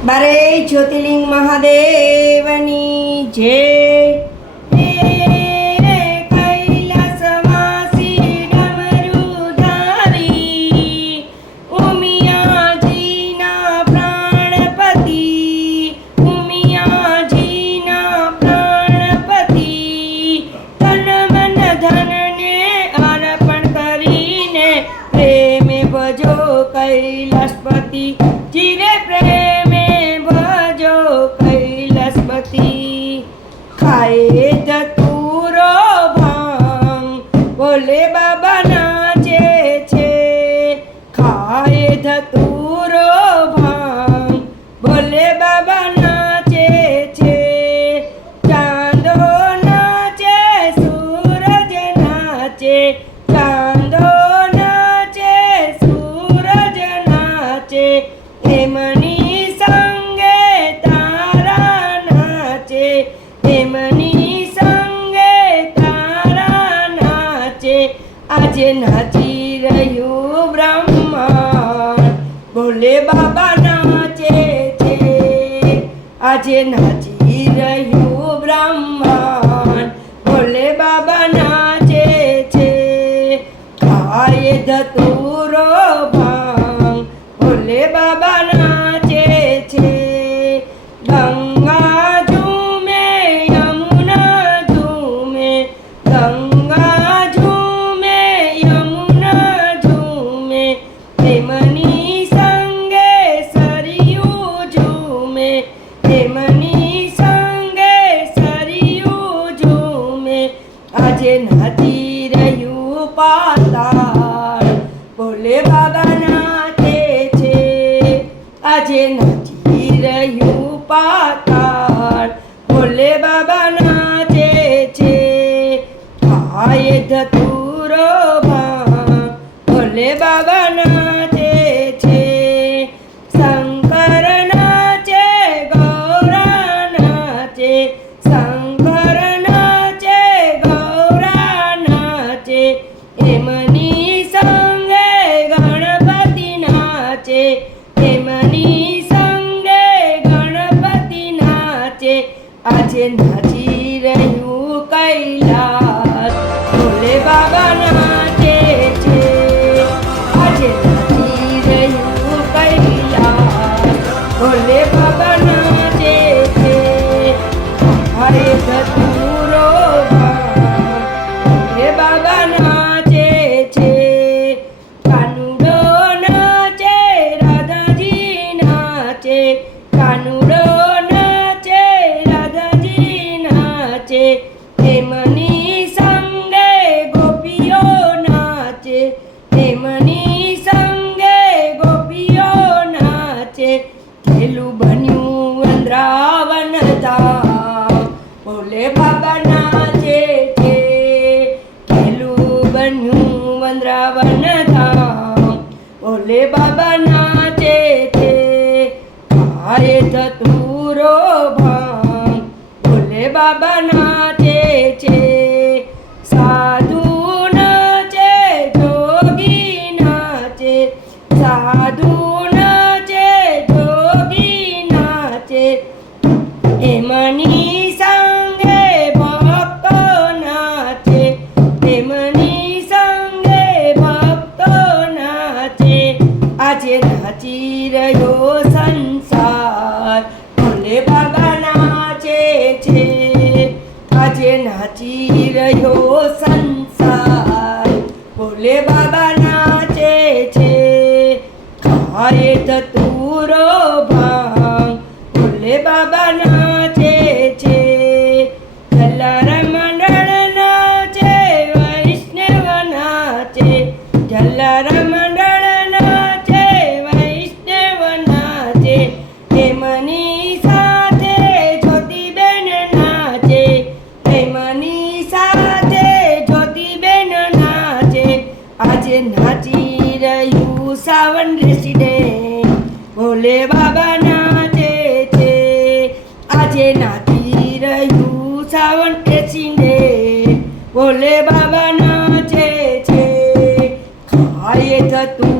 બારે જ્યોતિર્લિંગ મહાદેવની જય હે જીરે ડમરુધારી નાચે છે. ખાએ ધતુરો ભાંગ બોલે બાબા નાચે છે. ચાંદો નાચે, સૂરજ નાચે. ચાંદો નાચે, સૂરજ નાચે. એમની સંગે આજે નાચી રહ્યું બ્રહ્માંડ ભોલે બાબા નાચે છે. આજે નાચી રહ્યું બ્રહ્માંડ પ્રેમની સંગે સરયું ઝૂમે. આજે નાચી રહ્યું પાતાળ. બોલે બાબા નાચે છે, આજે નાચી રહ્યું પાતાળ. બોલે બાબા નાચે છે ખાય ધતુરો ભાંગ બોલે બાબા આજે નાચી રહ્યું કૈલાસ. ભોલે બાબા નાચે છે. આજે નાચી રહ્યું કૈલાસ. ભોલે બાબા નાચે છે. હરે ધતુરો નાચે, એમની સંગે ગોપીઓ નાચે, એમની સંગે ગોપીઓ નાચે. ખેલું બન્યું વંદ્રાવન ધામ ભોલે બાબા નાચે છે. ખેલું બન્યું વંદ્રાવન ધામ ભોલે બાબા નાચે બોલે બાબા આજે રહ્યો સંસાર. ભોલે બાબા નાચે છે. ખાય ધતુરો ભાંગ. ભોલે બાબા ના સાવન રેસીડેન્ટ ભોલે બાબાના તે છે. આજે નાચી રહ્યું સાવન રેસીડેન્ટ ભોલે બાબાના જે છે. ખાયે થતું